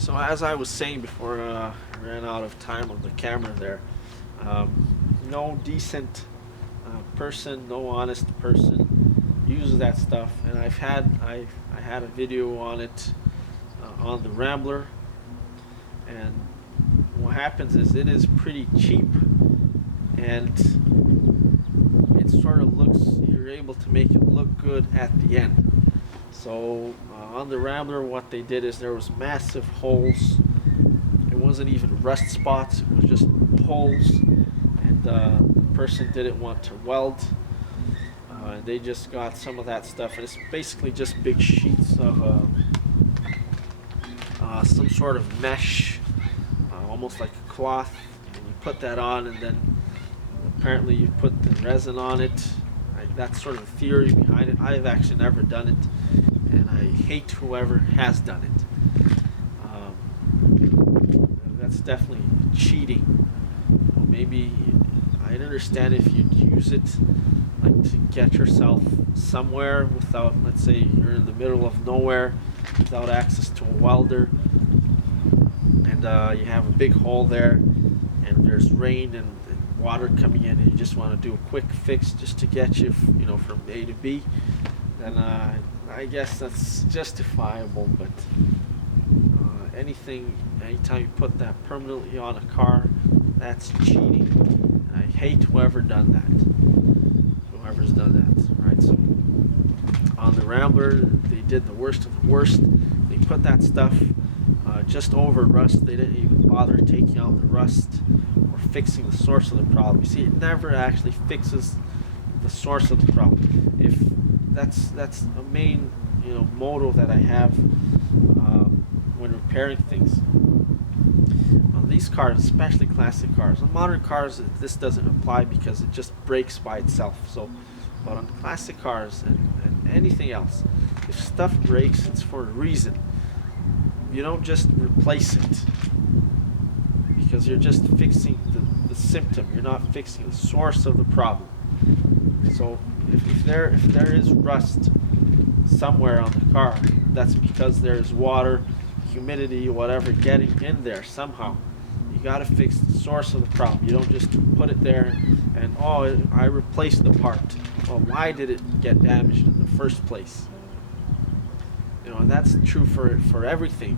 So as I was saying before, I ran out of time on the camera there. No decent person, no honest person uses that stuff, and I had a video on it on the Rambler, and what happens is it is pretty cheap, and it sort of looks, you're able to make it look good at the end. So on the Rambler, what they did is there was massive holes. It wasn't even rust spots; it was just holes, and the person didn't want to weld. They just got some of that stuff, and it's basically just big sheets of some sort of mesh, almost like a cloth, and you put that on, and then apparently you put the resin on it. That's sort of the theory behind it. I've actually never done it, and I hate whoever has done it. That's definitely cheating. Well, maybe I'd understand if you'd use it like to get yourself somewhere without, let's say you're in the middle of nowhere without access to a welder, and you have a big hole there, and there's rain and water coming in, and you just want to do a quick fix just to get you, from A to B. Then I guess that's justifiable. But anytime you put that permanently on a car, that's cheating, and I hate whoever's done that, right? So on the Rambler, they did the worst of the worst. They put that stuff just over rust. They didn't even bother taking out the rust or fixing the source of the problem. You see, it never actually fixes the source of the problem. If that's a main motto that I have when repairing things. On these cars, especially classic cars, on modern cars this doesn't apply because it just breaks by itself. So, but on classic cars and anything else, if stuff breaks, it's for a reason. You don't just replace it because you're just fixing the symptom. You're not fixing the source of the problem. So if there is rust somewhere on the car, that's because there's water, humidity, whatever getting in there somehow. You got to fix the source of the problem. You don't just put it there and I replaced the part. Well, why did it get damaged in the first place? And that's true for everything.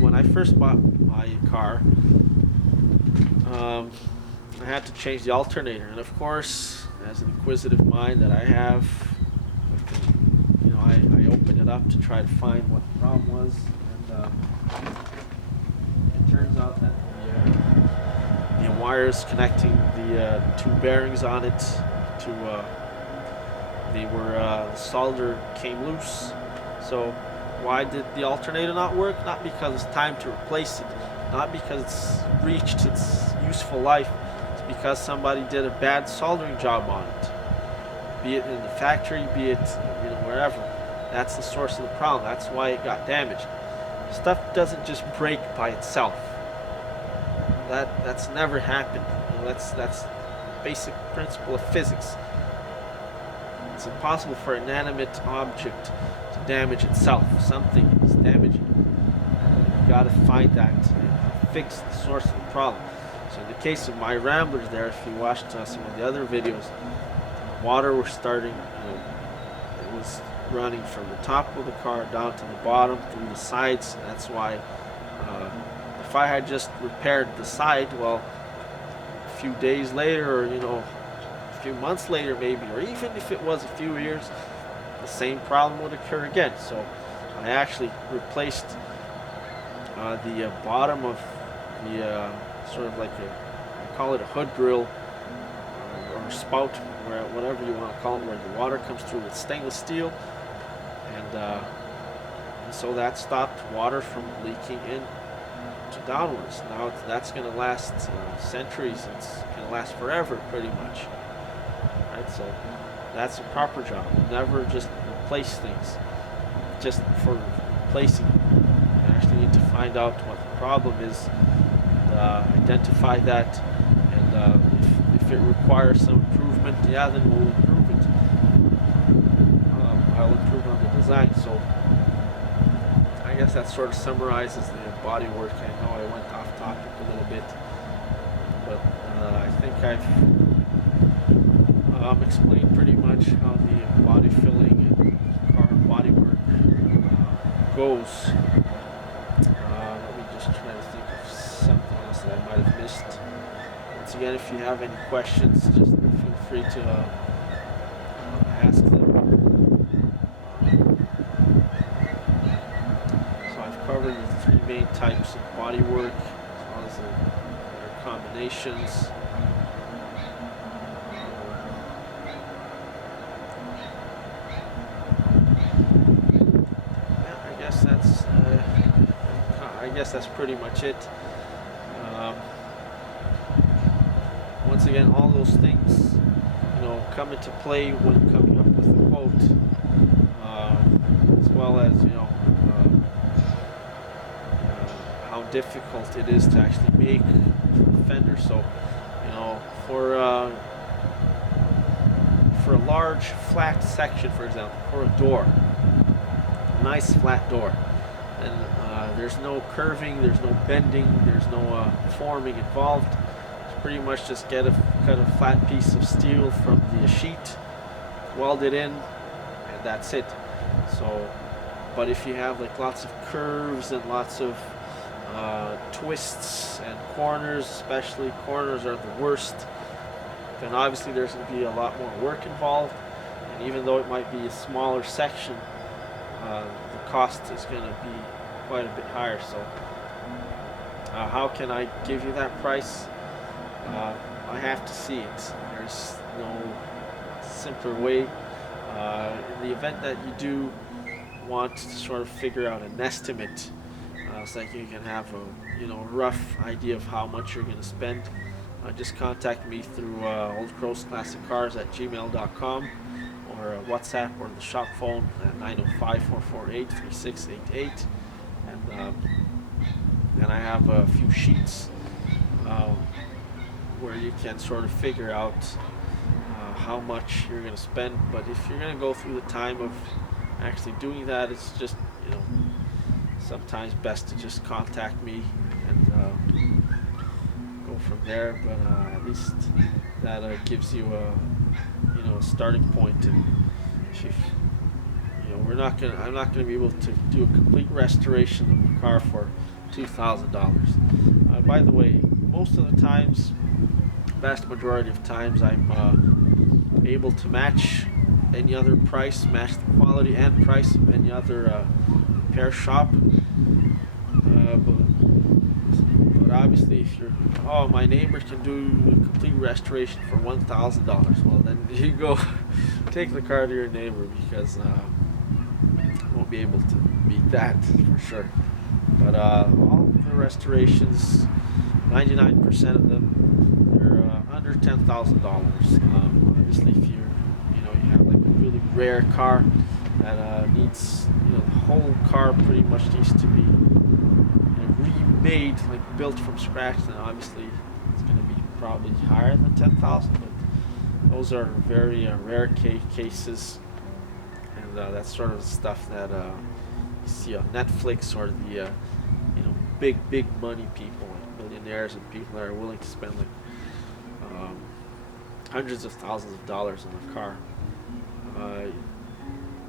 When I first bought my car, I had to change the alternator, and of course, as an inquisitive mind that I have, I opened it up to try to find what the problem was, and it turns out that the wires connecting the two bearings on it the solder came loose. So why did the alternator not work? Not because it's time to replace it, not because it's reached its useful life. It's because somebody did a bad soldering job on it, be it in the factory, be it wherever. That's the source of the problem. That's why it got damaged. Stuff doesn't just break by itself. That's never happened. That's the basic principle of physics. It's impossible for an inanimate object to damage itself. Something is damaging. You got to find that and fix the source of the problem. So in the case of my Ramblers there, if you watched some of the other videos, water was starting, it was running from the top of the car down to the bottom through the sides. And that's why if I had just repaired the side, well, a few days later, or a few months later maybe, or even if it was a few years, the same problem would occur again. So I actually replaced the bottom of the sort of like I call it a hood grill or spout, whatever you want to call it, where the water comes through with stainless steel, and so that stopped water from leaking in to downwards. Now that's going to last centuries. It's going to last forever, pretty much. Right? So that's a proper job. You never just replace things just for replacing them. You actually need to find out what the problem is, and identify that, and if it requires some improvement, then we'll improve it. I'll improve on the design. So I guess guess that sort of summarizes the body work. I know I went off topic a little bit, but I think I've explained pretty much how the body filling and car body work goes. Let me just try to think of something else that I might have missed. Once again, if you have any questions, just feel free to ask them. So I've covered the three main types of body work, as well as their combinations. I guess that's pretty much it. Once again, all those things, come into play when coming up with a quote, as well as how difficult it is to actually make a fender. So, for a large flat section, for example, for a door, a nice flat door, and there's no curving, there's no bending, there's no forming involved. It's pretty much just cut a flat piece of steel from the sheet, weld it in, and that's it. So, but if you have like lots of curves and lots of twists and corners, especially corners are the worst, then obviously there's going to be a lot more work involved. And even though it might be a smaller section, the cost is going to be quite a bit higher. So how can I give you that price? I have to see it. There's no simpler way. In the event that you do want to sort of figure out an estimate, so that you can have a rough idea of how much you're going to spend, just contact me through oldcrowsclassiccars@gmail.com, or WhatsApp, or the shop phone at 905-448-3688. And I have a few sheets where you can sort of figure out how much you're going to spend. But if you're going to go through the time of actually doing that, it's just sometimes best to just contact me and go from there. But at least that gives you a starting point. And if I'm not gonna be able to do a complete restoration of the car for $2,000. By the way, most of the times, vast majority of times, I'm able to match any other price, match the quality and price of any other repair shop. But obviously, if you're, my neighbor can do a complete restoration for $1,000, well then you go take the car to your neighbor, because won't be able to beat that for sure. But all the restorations, 99% of them, they're under $10,000. Obviously, if you have like a really rare car that needs, the whole car pretty much needs to be remade, like built from scratch, then obviously it's going to be probably higher than 10,000. But those are very rare cases, and that's sort of the stuff that you see on Netflix, or the big money people, like millionaires and people that are willing to spend like hundreds of thousands of dollars on a car.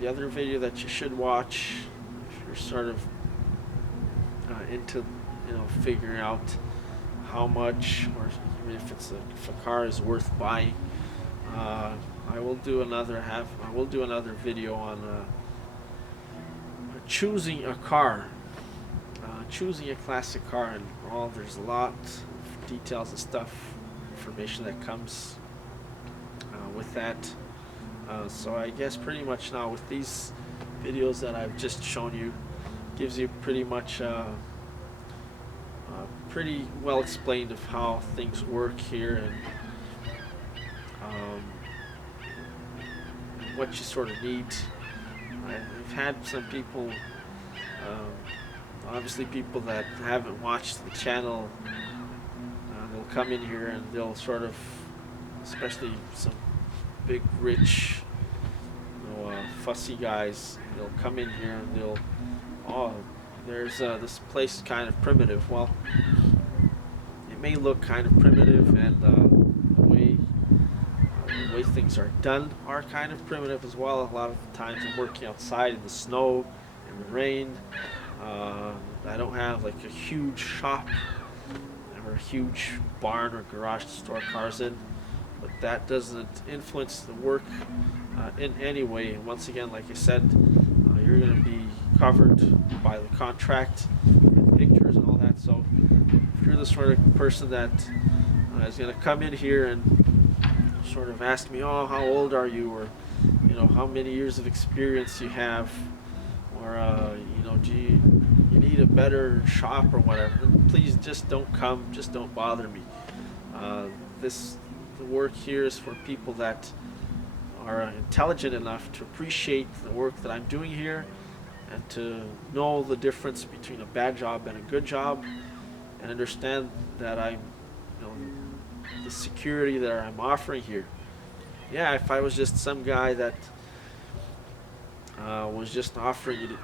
The other video that you should watch, if you're sort of into figuring out how much, or even if a car is worth buying, I will do another video on choosing a car, choosing a classic car, and there's a lot of details and stuff, information that comes with that. So I guess pretty much now with these videos that I've just shown you, gives you pretty much pretty well explained of how things work here, and what you sort of need. I've had some people, obviously people that haven't watched the channel, they'll come in here and they'll sort of, especially some big rich fussy guys, they'll come in here and they'll there's this place is kind of primitive. Well, it may look kind of primitive, and the way things are done are kind of primitive as well. A lot of the times I'm working outside in the snow, in the rain. I don't have like a huge shop or a huge barn or garage to store cars in, but that doesn't influence the work in any way. And once again, like I said, you're going to be covered by the contract, and pictures and all that. So if you're the sort of person that is going to come in here and sort of ask me, oh, how old are you, or how many years of experience you have, or do you need a better shop or whatever, then please just don't come, just don't bother me. The work here is for people that are intelligent enough to appreciate the work that I'm doing here, and to know the difference between a bad job and a good job, and understand that the security that I'm offering here. Yeah, if I was just some guy that was just offering you to,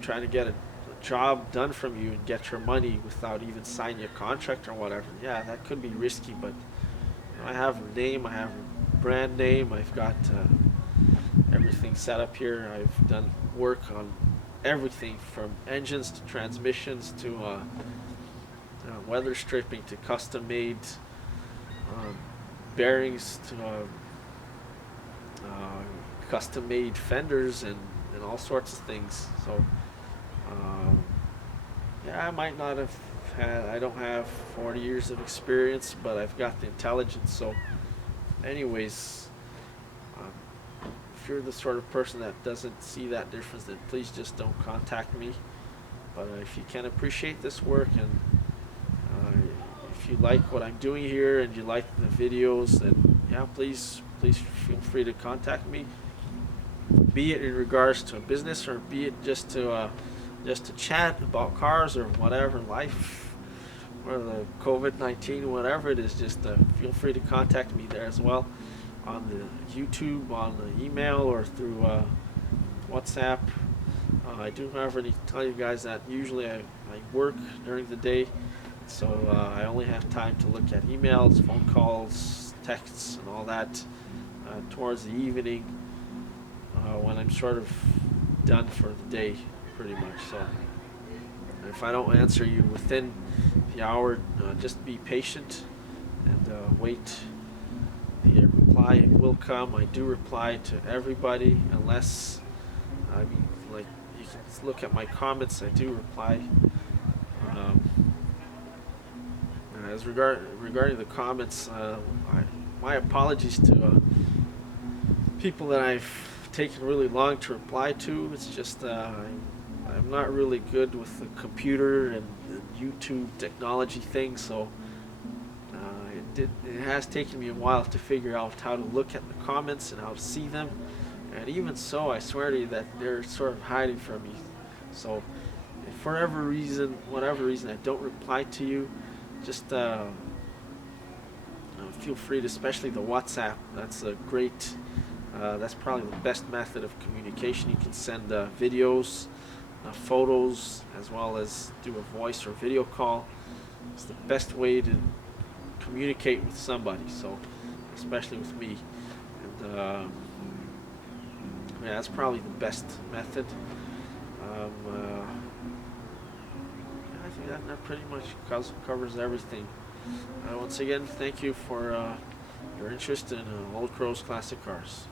trying to get a job done from you and get your money without even signing a contract or whatever, yeah, that could be risky. But I have a name, I have a brand name, I've got everything set up here. I've done work on everything from engines to transmissions to weather stripping to custom made bearings to custom made fenders and all sorts of things. So yeah, I might not have I don't have 40 years of experience, but I've got the intelligence. So anyways, if you're the sort of person that doesn't see that difference, then please just don't contact me. But if you can appreciate this work, and if you like what I'm doing here and you like the videos, then yeah, please feel free to contact me, be it in regards to a business, or be it just to chat about cars or whatever, life, or the COVID-19, whatever it is. Just feel free to contact me there as well, on the YouTube, on the email, or through WhatsApp. I do, however, need to tell you guys that usually I work during the day, so I only have time to look at emails, phone calls, texts, and all that towards the evening, when I'm sort of done for the day, pretty much. So if I don't answer you within the hour, just be patient and wait. The reply will come. I do reply to everybody, unless, like, you can look at my comments. I do reply. As regarding the comments, my apologies to people that I've taken really long to reply to. It's just I'm not really good with the computer and YouTube technology thing, so it has taken me a while to figure out how to look at the comments and how to see them. And even so, I swear to you that they're sort of hiding from me. So if for whatever reason I don't reply to you, just feel free to, especially the WhatsApp. That's a great, that's probably the best method of communication. You can send videos, photos, as well as do a voice or video call. It's the best way to communicate with somebody, so especially with me. And yeah, that's probably the best method. I think that pretty much covers everything. Once again, thank you for your interest in Old Crow's Classic Cars.